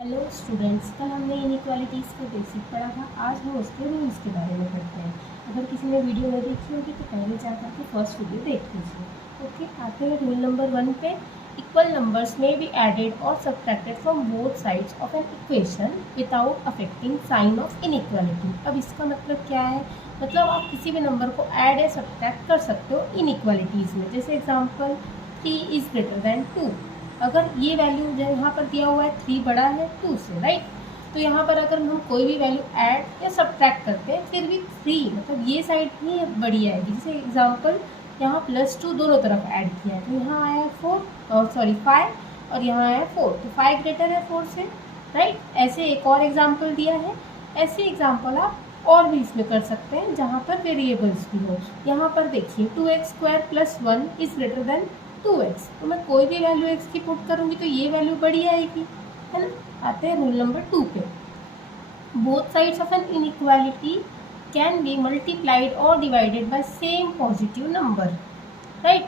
Hello students, कल हमने inequalities के बेसिक पढ़ा था। आज हम उसके रूल्स के बारे में पढ़ते हैं। अगर किसी ने वीडियो नहीं देखी होगी तो पहले जाकर के फर्स्ट वीडियो देख लीजिए। ओके, आते हैं रूल नंबर 1 पे। इक्वल नंबर्स में बी एडेड और subtracted from both sides of an equation without affecting sign of inequality. अब इसका मतलब क्या है? मतलब आप किसी भी नंबर को ऐड या सब्ट्रैक्ट कर सकते हो इनइक्वालिटीज़ में। जैसे एग्जाम्पल 3 इज़ ग्रेटर दैन 2। अगर ये वैल्यू जो यहाँ पर दिया हुआ है 3 बड़ा है 2 से, राइट? तो यहाँ पर अगर हम कोई भी वैल्यू ऐड या सब्ट्रैक्ट करते हैं फिर भी 3 मतलब ये साइड ही बड़ी आएगी। जैसे एग्जांपल यहाँ +2 दोनों तरफ ऐड किया है तो यहाँ आया 5 और यहाँ आया 4, तो 5 ग्रेटर है 4 से, राइट? ऐसे एक और एग्जाम्पल दिया है। ऐसे एग्जाम्पल आप और भी इसमें कर सकते हैं जहाँ पर वेरिएबल्स भी हो। यहाँ पर देखिए 2x² + 1 is greater than 2x, तो मैं कोई भी वैल्यू x की पुट करूँगी तो ये वैल्यू बड़ी आएगी, है ना? आते हैं रूल नंबर 2 पे। Both sides of an inequality can be multiplied or divided by same positive number, right?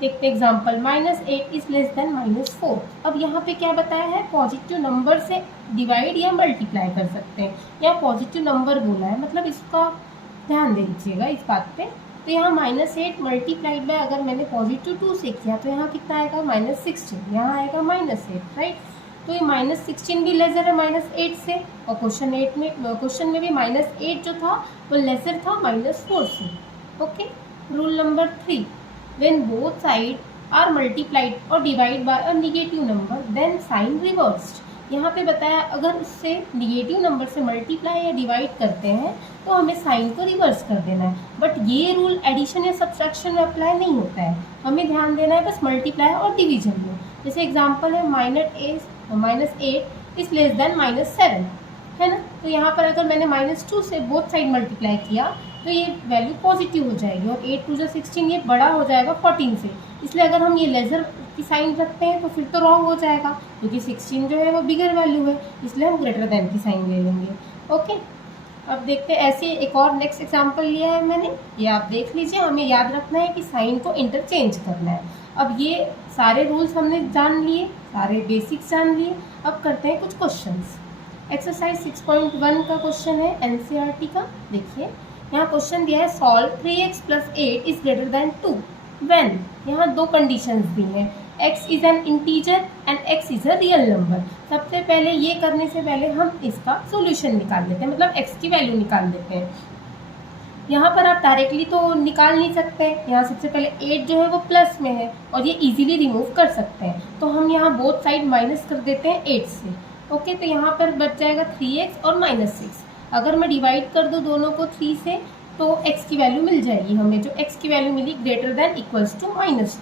देखते एग्जाम्पल -8 इज लेस देन -4। अब यहाँ पे क्या बताया है? पॉजिटिव नंबर से डिवाइड या मल्टीप्लाई कर सकते हैं, या पॉजिटिव नंबर बोला है, मतलब इसका ध्यान दे दीजिएगा इस बात पे। तो यहाँ -8 मल्टीप्लाइड बाय, अगर मैंने पॉजिटिव 2 से किया तो यहाँ कितना आएगा? -16, यहाँ आएगा -8, राइट? तो ये -16 भी लेसर है -8 से, और क्वेश्चन में भी -8 जो था वो लेसर था -4 से। Okay, rule number 3, when both sides are multiplied or divided by a negative number then sign reversed। यहाँ पे बताया अगर उससे निगेटिव नंबर से मल्टीप्लाई या डिवाइड करते हैं तो हमें साइन को रिवर्स कर देना है। बट ये रूल एडिशन या सब्सट्रैक्शन में अप्लाई नहीं होता है, हमें ध्यान देना है बस मल्टीप्लाई और डिवीजन में। जैसे एग्जांपल है -8 इज लेस देन -7, है ना? तो यहाँ पर अगर मैंने -2 से बोथ साइड मल्टीप्लाई किया तो ये वैल्यू पॉजिटिव हो जाएगी, और 8 2 16 ये बड़ा हो जाएगा 14 से। इसलिए अगर हम ये लेजर की साइन रखते हैं तो फिर तो रॉन्ग हो जाएगा, क्योंकि 16 जो है वो बिगर वैल्यू है, इसलिए हम ग्रेटर देन की साइन ले लेंगे। ओके, अब देखते हैं ऐसे एक और नेक्स्ट एग्जांपल लिया है मैंने, ये आप देख लीजिए। हमें याद रखना है कि साइन को इंटरचेंज करना है। अब ये सारे रूल्स हमने जान लिए, सारे बेसिक्स जान लिए। अब करते हैं कुछ क्वेश्चंस। एक्सरसाइज 6.1 का क्वेश्चन है एनसीईआरटी का। देखिए यहाँ क्वेश्चन दिया है, solve 3x + 8 is greater then 2 when. यहाँ दो कंडीशंस दी हैं, x is an integer and x is a real number. सबसे पहले ये करने से पहले हम इसका सॉल्यूशन निकाल लेते हैं, मतलब x की वैल्यू निकाल लेते हैं। यहाँ पर आप डायरेक्टली तो निकाल नहीं सकते, यहाँ सबसे पहले 8 जो है वो प्लस में है और ये इजीली रिमूव कर सकते हैं, तो हम यहाँ बोथ साइड माइनस कर देते हैं 8 से। ओके, तो यहाँ पर बच जाएगा 3x और -6। अगर मैं डिवाइड कर दूँ दोनों को 3 से तो x की वैल्यू मिल जाएगी हमें, जो x की वैल्यू मिली greater than equals to -2।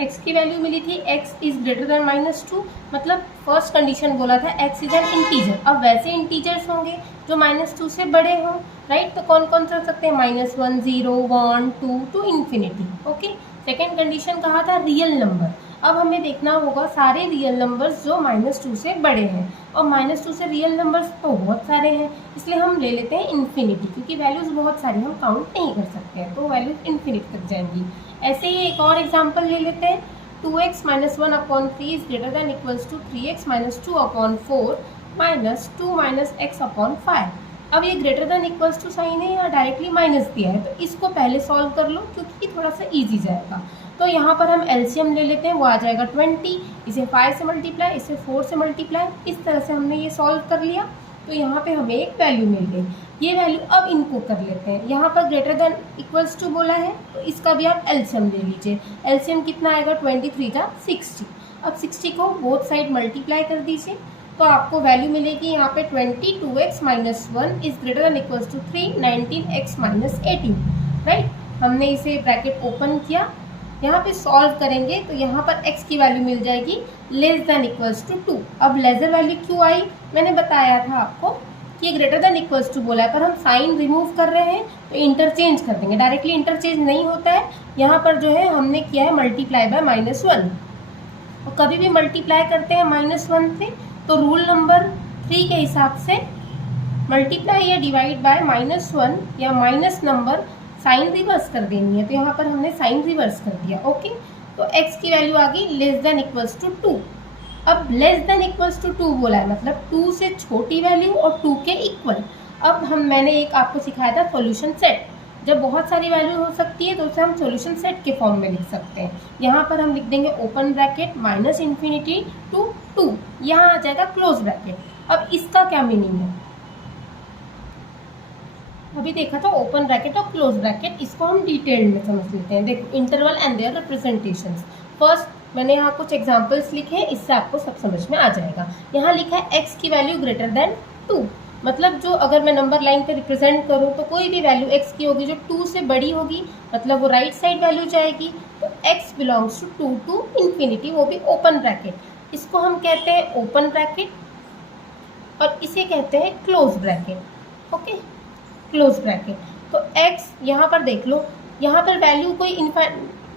x की वैल्यू मिली थी x इज ग्रेटर देन -2, मतलब फर्स्ट कंडीशन बोला था x इज एन इंटीजर। अब वैसे इंटीजर्स होंगे जो -2 से बड़े हों, राइट? तो कौन कौन से हो सकते हैं? -1 0 1 2 to infinity. Okay, second condition कहा था रियल नंबर। अब हमें देखना होगा सारे रियल नंबर्स जो -2 से बड़े हैं, और -2 से रियल नंबर्स तो बहुत सारे हैं, इसलिए हम ले लेते हैं इन्फिनिटी, क्योंकि वैल्यूज़ बहुत सारी हम काउंट नहीं कर सकते हैं, तो वैल्यूज़ इन्फिनिटी तक जाएंगी। ऐसे ही एक और एग्जाम्पल ले लेते हैं, 2x - 1/3 is greater than equals to 3x - 2/4 -2 - x/5। अब ये greater than equals to sign है, यहाँ डायरेक्टली माइनस दिया है, तो इसको पहले सॉल्व कर लो क्योंकि थोड़ा सा ईजी जाएगा। तो यहाँ पर हम एलसीएम ले लेते हैं, वो आ जाएगा 20, इसे 5 से मल्टीप्लाई, इसे 4 से मल्टीप्लाई, इस तरह से हमने ये सॉल्व कर लिया। तो यहाँ पे हमें एक वैल्यू मिल गई, ये वैल्यू अब इनको कर लेते हैं। यहाँ पर ग्रेटर देन इक्वल्स टू बोला है तो इसका भी आप एलसीएम ले लीजिए। एलसीएम कितना आएगा? 23 का 60। अब 60 को बोथ साइड मल्टीप्लाई कर दीजिए, तो आपको वैल्यू मिलेगी यहाँ पे 22x - 1 is greater than equals to 3 19x - 18, right? हमने इसे ब्रैकेट ओपन किया, यहाँ पे सॉल्व करेंगे तो यहाँ पर x की वैल्यू मिल जाएगी लेस देन इक्वल्स टू 2। अब लेसर वैल्यू क्यों आई? मैंने बताया था आपको कि ये ग्रेटर देन इक्वल्स टू बोला है, पर हम साइन रिमूव कर रहे हैं तो इंटरचेंज कर देंगे। डायरेक्टली इंटरचेंज नहीं होता है, यहाँ पर जो है हमने किया है मल्टीप्लाई बाय -1, और कभी भी मल्टीप्लाई करते हैं -1 से तो रूल नंबर 3 के हिसाब से मल्टीप्लाई या डिवाइड बाय -1 या माइनस नंबर साइन रिवर्स कर देनी है, तो यहाँ पर हमने साइन रिवर्स कर दिया। ओके, तो x की वैल्यू आ गई लेस देन इक्वल्स टू 2। अब लेस देन इक्वल्स टू 2 बोला है, मतलब 2 से छोटी वैल्यू और 2 के इक्वल। अब मैंने एक आपको सिखाया था सॉल्यूशन सेट, जब बहुत सारी वैल्यू हो सकती है तो उसे हम सॉल्यूशन सेट के फॉर्म में लिख सकते हैं। यहाँ पर हम लिख देंगे open bracket minus infinity to 2, यहाँ आ जाएगा क्लोज ब्रैकेट। अब इसका क्या मीनिंग है, अभी देखा था ओपन ब्रैकेट और क्लोज ब्रैकेट, इसको हम डिटेल में समझ लेते हैं। देखो interval and their representations. First मैंने यहाँ कुछ एग्जांपल्स लिखे हैं, इससे आपको सब समझ में आ जाएगा। यहाँ लिखा है x की वैल्यू ग्रेटर देन 2, मतलब जो अगर मैं नंबर लाइन पे रिप्रेजेंट करूँ तो कोई भी वैल्यू x की होगी जो 2 से बड़ी होगी, मतलब वो राइट साइड वैल्यू जाएगी। तो x belongs to 2 to infinity, वो भी ओपन ब्रैकेट। इसको हम कहते हैं ओपन ब्रैकेट और इसे कहते हैं close bracket. Okay, close bracket. तो x यहाँ पर देख लो, यहाँ पर वैल्यू कोई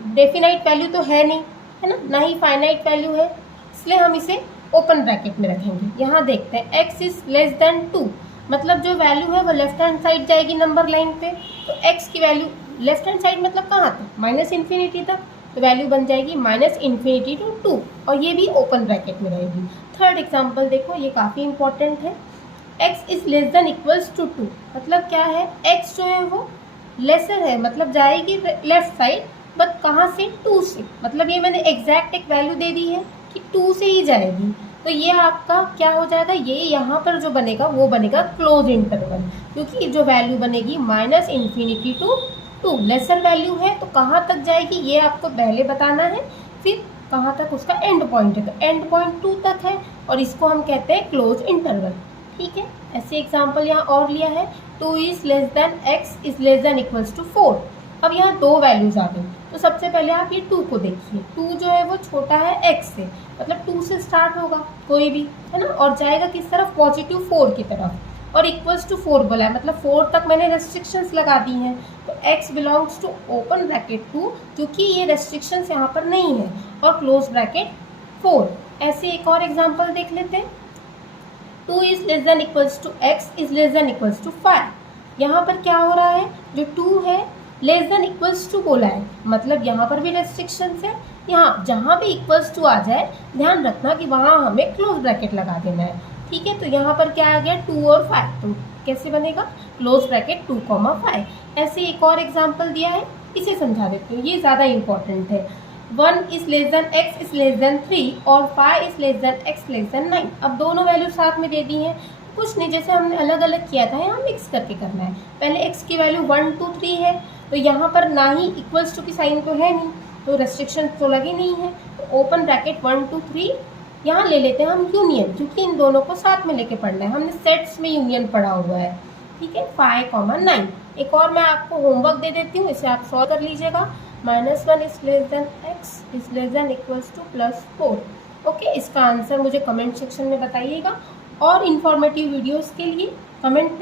डेफिनाइट वैल्यू तो है नहीं, है ना ही फाइनाइट वैल्यू है, इसलिए हम इसे ओपन ब्रैकेट में रखेंगे। यहाँ देखते हैं x इज लेस देन 2, मतलब जो वैल्यू है वो लेफ्ट हैंड साइड जाएगी नंबर लाइन पे। तो x की वैल्यू लेफ्ट हैंड साइड मतलब कहाँ तक, माइनस इन्फिनिटी तक, तो वैल्यू बन जाएगी माइनस इन्फिनिटी टू 2, और ये भी ओपन ब्रैकेट में रहेगी। थर्ड एग्जाम्पल देखो, ये काफ़ी इंपॉर्टेंट है। x is less than equals to 2, मतलब क्या है, x जो है वो लेसर है, मतलब जाएगी लेफ्ट साइड, बट कहाँ से, 2 से, मतलब ये मैंने एग्जैक्ट एक वैल्यू दे दी है कि 2 से ही जाएगी। तो ये आपका क्या हो जाएगा, ये यहाँ पर जो बनेगा वो बनेगा क्लोज इंटरवल, क्योंकि जो वैल्यू बनेगी minus infinity to 2 lesser value है, तो कहाँ तक जाएगी ये आपको पहले बताना है, फिर कहाँ तक उसका एंड पॉइंट है, तो एंड पॉइंट 2 तक है, और इसको हम कहते हैं क्लोज इंटरवल। ठीक है, ऐसे एग्जाम्पल यहाँ और लिया है, 2 is less than x is less than equals to 4। अब यहाँ दो वैल्यूज आ गई, तो सबसे पहले आप ये 2 को देखिए, 2 जो है वो छोटा है x से, मतलब 2 से स्टार्ट होगा कोई भी, है ना, और जाएगा किस तरफ, पॉजिटिव 4 की तरफ, और इक्वल्स टू 4 बोला है, मतलब 4 तक मैंने रेस्ट्रिक्शंस लगा दी हैं। तो x belongs to open bracket 2, क्योंकि ये रेस्ट्रिक्शंस यहाँ पर नहीं है, और क्लोज ब्रैकेट 4। ऐसे एक और एग्जाम्पल देख लेते हैं, 2 is less than equals to x is less than equals to 5। यहाँ पर क्या हो रहा है, जो 2 है लेस देन इक्वल्स टू बोला है, मतलब यहाँ पर भी रेस्ट्रिक्शंस है, यहाँ जहाँ भी इक्वल्स टू आ जाए ध्यान रखना कि वहाँ हमें क्लोज ब्रैकेट लगा देना है। ठीक है, तो यहाँ पर क्या आ गया, 2 और 5, तो कैसे बनेगा, क्लोज ब्रैकेट 2,5। ऐसे एक और एग्जाम्पल दिया है, इसे समझा देते हैं, ये ज़्यादा इंपॉर्टेंट है। 1 is less than x is less then 3 और 5 is less than x less than 9। अब दोनों वैल्यू साथ में दे दी हैं, कुछ नहीं, जैसे हमने अलग अलग किया था यहाँ मिक्स करके करना है। पहले x की वैल्यू 1 2 3 है, तो यहाँ पर ना ही इक्वल्स टू की साइन तो है नहीं, तो रेस्ट्रिक्शन तो लगी नहीं है, तो ओपन ब्रैकेट 1 2 3 यहाँ ले लेते हैं हम यूनियन, क्योंकि इन दोनों को साथ में लेके पढ़ना है, हमने सेट्स में यूनियन पढ़ा हुआ है। ठीक है, 5, 9। एक और मैं आपको होमवर्क दे देती हूँ, इसे आप सॉल्व कर लीजिएगा। -1 is less than x is less than equals to +4। Okay, इसका आंसर मुझे कमेंट सेक्शन में बताइएगा, और इन्फॉर्मेटिव वीडियोस के लिए कमेंट